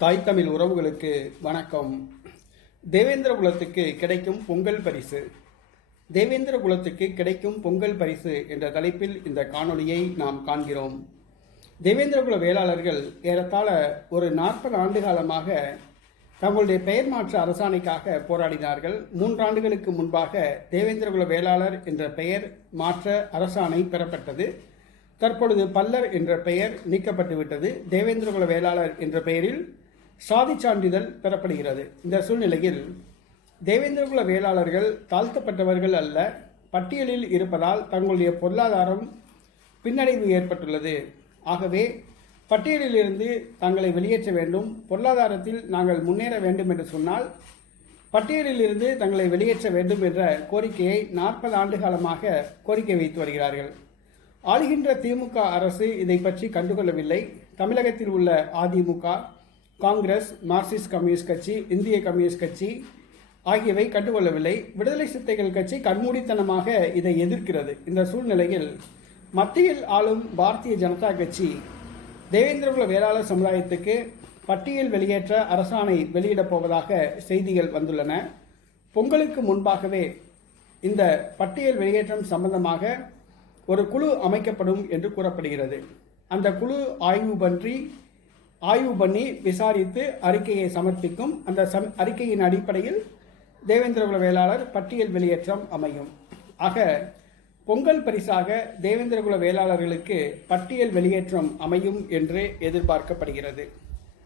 தாய் தமிழ் உறவுகளுக்கு வணக்கம். தேவேந்திர குலத்துக்கு கிடைக்கும் பொங்கல் பரிசு. தேவேந்திர குலத்துக்கு கிடைக்கும் பொங்கல் பரிசு என்ற தலைப்பில் இந்த காணொளியை நாம் காண்கிறோம். தேவேந்திரகுல வேளாளர்கள் ஏறத்தாழ ஒரு நாற்பது ஆண்டு காலமாக தங்களுடைய பெயர் மாற்ற அரசாணைக்காக போராடினார்கள். மூன்றாண்டுகளுக்கு முன்பாக தேவேந்திரகுல வேளாளர் என்ற பெயர் மாற்ற அரசாணை பெறப்பட்டது. தற்பொழுது பல்லர் என்ற பெயர் நீக்கப்பட்டுவிட்டது. தேவேந்திரகுல வேளாளர் என்ற பெயரில் சாதி சான்றிதழ் பெறப்படுகிறது. இந்த சூழ்நிலையில் தேவேந்திரகுல வேளாளர்கள் தாழ்த்தப்பட்டவர்கள் அல்ல பட்டியலில் இருப்பதால் தங்களுடைய பொருளாதாரம் பின்னடைவு ஏற்பட்டுள்ளது. ஆகவே பட்டியலிலிருந்து தங்களை வெளியேற்ற வேண்டும். பொருளாதாரத்தில் நாங்கள் முன்னேற வேண்டும் என்று சொன்னால் பட்டியலிலிருந்து தங்களை வெளியேற்ற வேண்டும் என்ற கோரிக்கையை நாற்பது ஆண்டு காலமாக கோரிக்கை வைத்து வருகிறார்கள். ஆளுகின்ற திமுக அரசு இதை பற்றி கண்டுகொள்ளவில்லை. தமிழகத்தில் உள்ள அதிமுக காங்கிரஸ் மார்க்சிஸ்ட் கம்யூனிஸ்ட் கட்சி இந்திய கம்யூனிஸ்ட் கட்சி ஆகியவை கண்டுகொள்ளவில்லை. விடுதலை சிறுத்தைகள் கட்சி கண்மூடித்தனமாக இதை எதிர்க்கிறது. இந்த சூழ்நிலையில் மத்தியில் ஆளும் பாரதிய ஜனதா கட்சி தேவேந்திரகுல வேளாளர் சமுதாயத்துக்கு பட்டியல் வெளியேற்ற அரசாணை வெளியிடப் போவதாக செய்திகள் வந்துள்ளன. பொங்கலுக்கு முன்பாகவே இந்த பட்டியல் வெளியேற்றம் சம்பந்தமாக ஒரு குழு அமைக்கப்படும் என்று கூறப்படுகிறது. அந்த குழு ஆய்வு பற்றி ஆய்வு பண்ணி விசாரித்து அறிக்கையை சமர்ப்பிக்கும். அந்த சம் அறிக்கையின் அடிப்படையில் தேவேந்திரகுல வேளாளர் பட்டியல் வெளியேற்றம் அமையும். ஆக பொங்கல் பரிசாக தேவேந்திரகுல வேளாளர்களுக்கு பட்டியல் வெளியேற்றம் அமையும் என்று எதிர்பார்க்கப்படுகிறது.